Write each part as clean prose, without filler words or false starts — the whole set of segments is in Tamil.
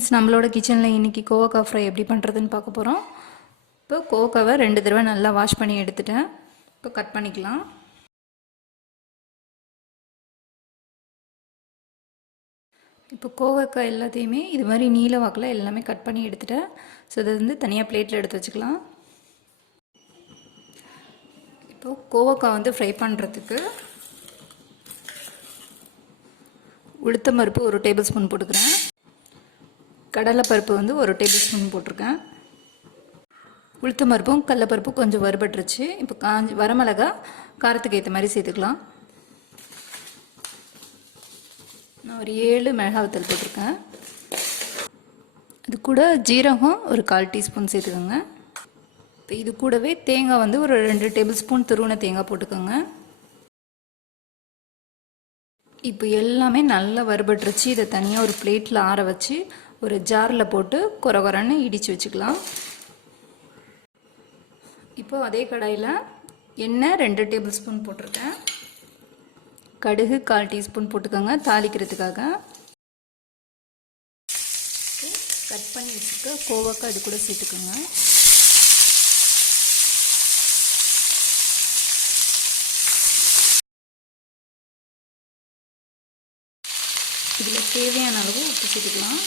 फ्रेंड्स நம்மளோட கிச்சன்ல இன்னைக்கு கோவக்காய் ஃப்ரை எப்படி பண்றதுன்னு பார்க்க போறோம். இப்போ கோவக்காவை 2 தடவை நல்லா வாஷ் பண்ணி எடுத்துட்டேன். இப்போ கட் பண்ணிக்கலாம். இப்போ கோவக்காய் எல்லாத்தையுமே இது மாதிரி நீல வாக்குல எல்லாமே கட் பண்ணி எடுத்துட்டேன். சோ இத வந்து தனியா பிளேட்ல எடுத்து வச்சுக்கலாம். இப்போ கோவக்காய் வந்து ஃப்ரை பண்றதுக்கு உளுத்தம் பருப்பு 1 டேபிள்ஸ்பூன் போட்டுக்கிறேன். கடலை பருப்பு வந்து 1 டேபிள்ஸ்பூன் போட்டுருக்கேன். உளுத்தம் பருப்பும் கடலை பருப்பும் கொஞ்சம் வறுபட்டுருச்சு. இப்போ வரமிளகாய் காரத்துக்கு ஏற்ற மாதிரி சேர்த்துக்கலாம். நான் ஒரு 7 மிளகாய் வத்தல் போட்டிருக்கேன். இது கூட ஜீரகம் ஒரு 1/4 டீஸ்பூன் சேர்த்துக்கோங்க. இப்போ இது கூடவே தேங்காய் வந்து ஒரு 2 டேபிள்ஸ்பூன் துருவின தேங்காய் போட்டுக்கோங்க. இப்போ எல்லாமே நல்லா வறுபட்டுருச்சு. இதை தனியாக ஒரு பிளேட்டில் ஆற வச்சு ஒரு ஜாரில் போட்டு கொரகொரன்னு இடித்து வச்சுக்கலாம். இப்போ அதே கடாயில் எண்ணெய் 2 டேபிள்ஸ்பூன் போட்டிருக்கேன். கடுகு 1/4 டீஸ்பூன் போட்டுக்கோங்க தாளிக்கிறதுக்காக. கட் பண்ணி வச்சுக்க கோவக்காய் இது கூட சேர்த்துக்கோங்க. இதில் தேவையான அளவு உப்பு சேர்த்துக்கலாம்.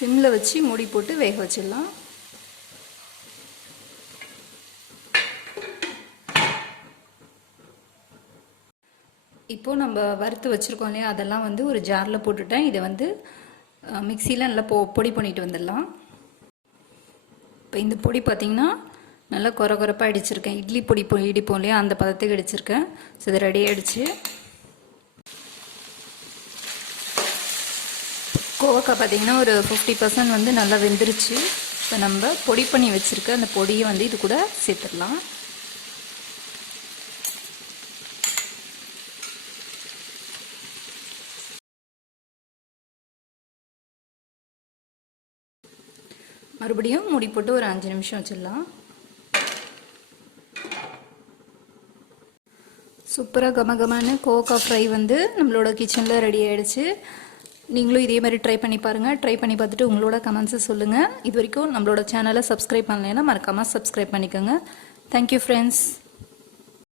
சிம்மில் வச்சு மூடி போட்டு வேக வச்சிடலாம். இப்போது நம்ம வறுத்து வச்சுருக்கோம் இல்லையா, அதெல்லாம் வந்து ஒரு ஜாரில் போட்டுட்டேன். இதை வந்து மிக்சியில் நல்லா பொடி பண்ணிட்டு வந்துடலாம். இப்போ இந்த பொடி பார்த்திங்கன்னா நல்லா கொரகொரப்பாக அடிச்சிருக்கேன். இட்லி பொடி இடிப்போம் இல்லையா, அந்த பதத்துக்கு அடிச்சிருக்கேன். ஸோ இது ரெடி ஆகிடுச்சு. கோவக்காய் பார்த்திங்கன்னா ஒரு 50% வந்து நல்லா வெந்துருச்சு. இப்போ நம்ம பொடி பண்ணி வச்சுருக்க அந்த பொடியை வந்து இது கூட சேர்த்துடலாம். மறுபடியும் மூடி போட்டு ஒரு 5 நிமிஷம் வச்சிடலாம். சூப்பராக கமகமான கோவக்காய் ஃப்ரை வந்து நம்மளோட கிச்சனில் ரெடி ஆகிடுச்சு. நீங்களும் இதே மாதிரி ட்ரை பண்ணி பாருங்கள். ட்ரை பண்ணி பார்த்துட்டு உங்களோட கமெண்ட்ஸை சொல்லுங்கள். இது வரைக்கும் நம்மளோட சேனலை சப்ஸ்கிரைப் பண்ணலைன்னா மறக்காமல் சப்ஸ்கிரைப் பண்ணிக்கோங்க. Thank you friends.